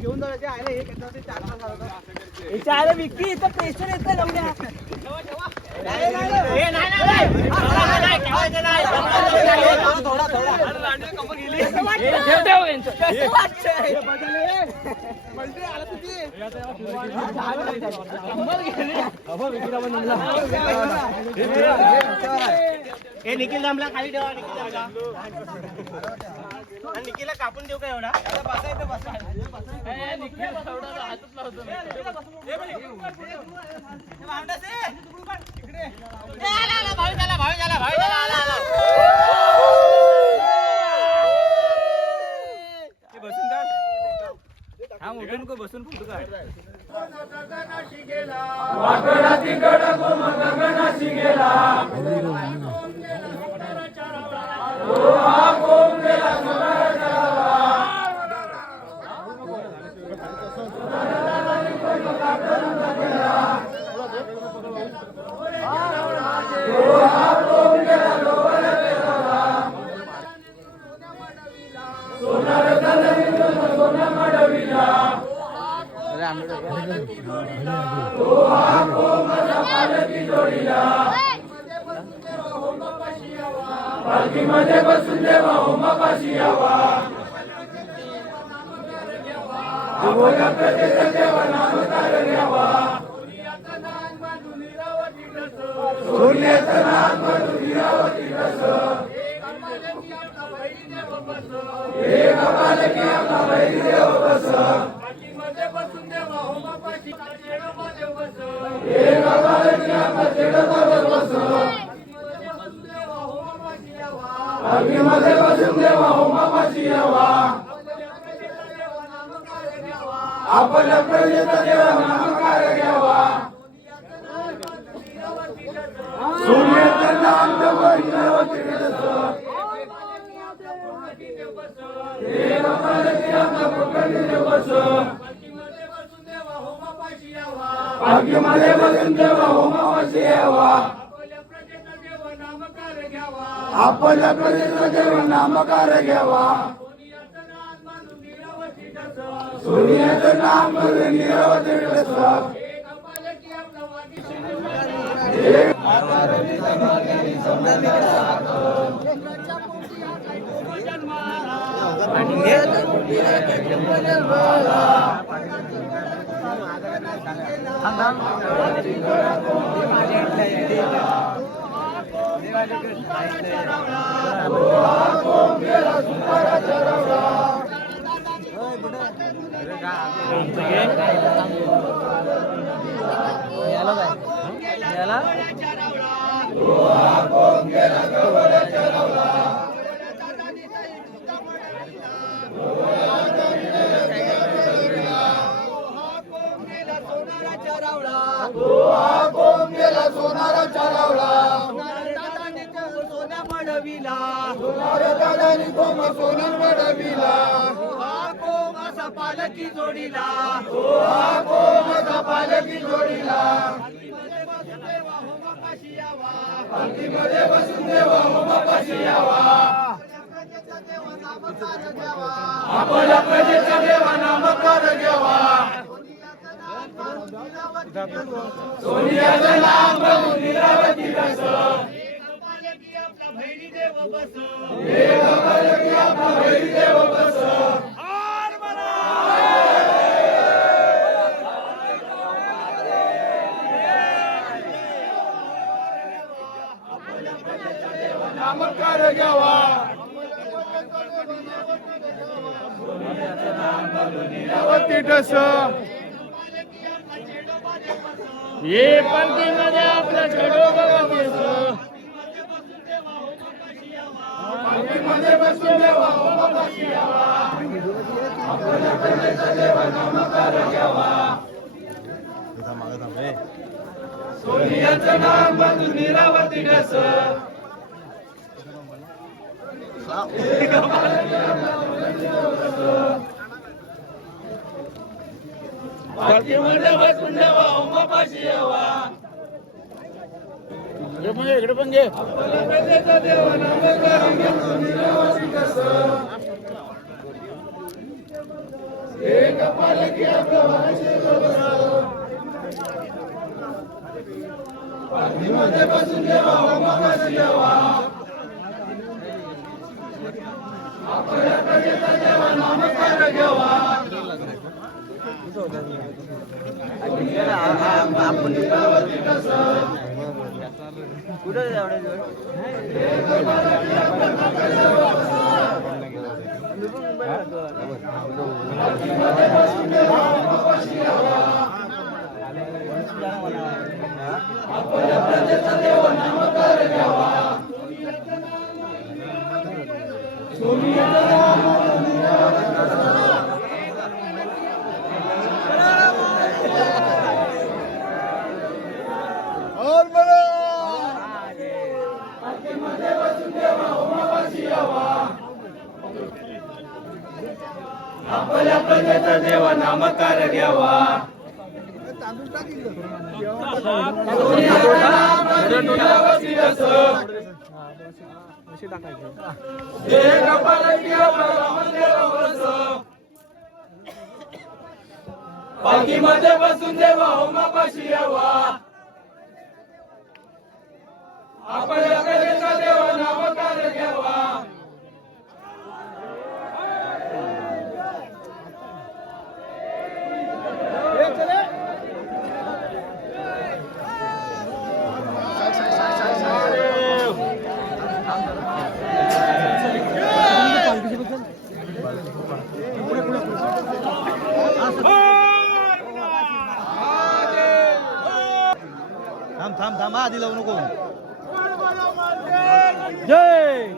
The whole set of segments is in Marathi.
घेऊन जाऊ विक्की इथं प्रेशर येतं लवड्या निखिल दामला खाली ठेवा. निखिलला कापून देऊ का एवढा बसून फोटो काढ. मध्ये बसून देवा होमापाशी यावा. आपल्या प्रजेचा देवा नामकार घ्यावा. सोन्याचं नाम मधुर हिरावती रस. हे कपाल की आपला वैरी देव बस. मध्ये बसून देवा होमापाशी हे कपाल की आपला चेडमध्ये बस. अग्नीमध्ये बसून देवा होमापाशी यावा. आपल्या प्रजेचा देवा नामकार घ्यावा. सोन्याचं नाम जवळ हिरावती रस. हे कपाल की आपला कोकणी देव बस. अग्नीमध्ये बसून देवा होमापाशी यावा. आपल्या प्रजेचा देव नामकार घ्यावा. सोन्याचं नाम मधुर हिरावती रस. सोनारा चरावला. सोन्या मडविला. दादानी कोम सोनं मडविला. कोम असा पालकी जोडीला. कोम असा पालकी जोडीला. पंक्तीमध्ये बसून देवा होमापाशी यावा. आपल्या प्रजेचा देवा नामकार घ्यावा. सोनियाचं नाम बघून हिरावती रस. आपला भैरी देव बस. आपला भैरी देव बस. आपल्या प्रजेचा नामकार घ्यावा नीरावती ठस ये पंक्तीमध्ये आपला छडोबापाशी पंक्तीमध्ये बसून देवा ओमापाशी यावा आपल्या प्रजेचा देवा नामकार घ्यावा सोनियाचं नाम बंधू नीरावती ठस पाठीमध्ये बसून देवा ओमापाशी यावा इकडे पण घे आपल्या प्रजेचा देवा नामकार घ्यावा नीरावती ठस एक पालखी आपल्या वारशी पाठीमध्ये बसून देवा ओमापाशी यावा आपल्या प्रजेचा देवा नामकार घ्यावा आपल्या प्रजेचा देवा नामकार घ्यावा आपल्या प्रजेचा देवा नामकार घ्यावा पालखीमध्ये बसून देवा ओमापाशी यावा आपल्या प्रजेचा देवा नामकार घ्यावा थांब थांब आधी लावू नको जय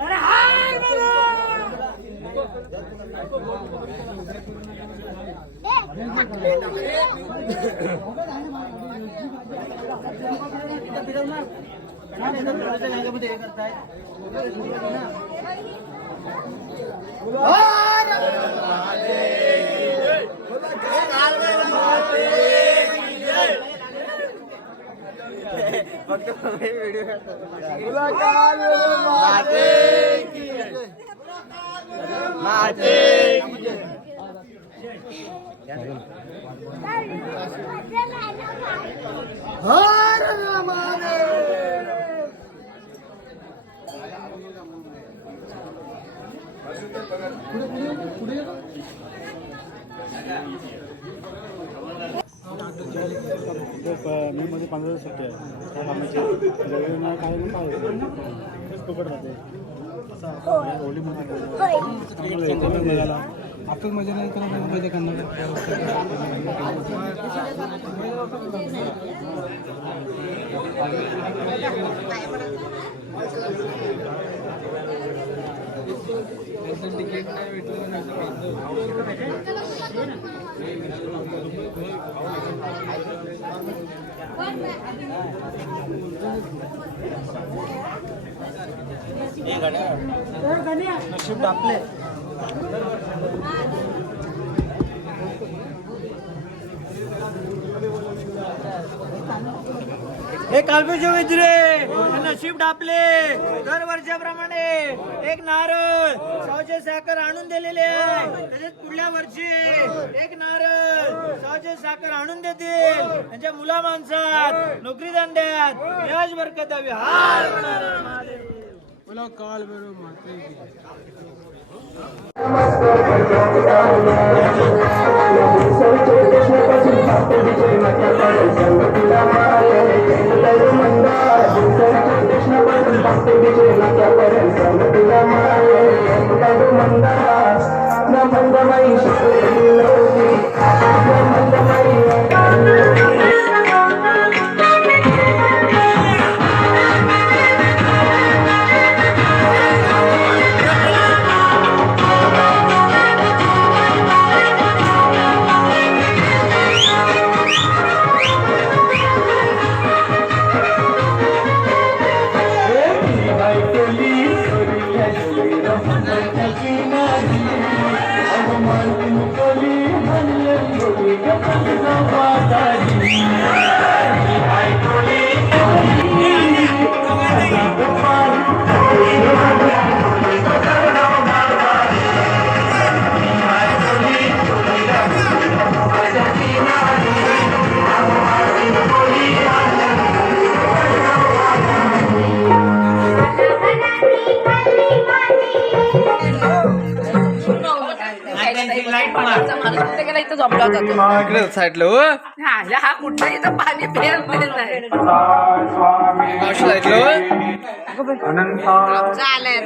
अरे हाय मे मध्ये 15 दिवस सुट्टी आहे त्या कामाची रविवारी नाही काय नाही काय पकड राहते असं होलीमध्ये बघायला आताच मजा नाही तर मजा करणार तिकीट नाही नशीब आपले हे कालपेशो विद्रे नशीब डापले दर वर्षाप्रमाणे एक नारळ सावचे साखर आणून दिलेले आहे. तसेच पुढल्या वर्षी एक नारळ सावचे साखर आणून देतील. त्यांच्या मुला माणसात नोकरी धंद्यात यश बरकत हवी. हार बोला काल बरोबर साईडला हा कुठला इथं पाणी फेर नाही आलंय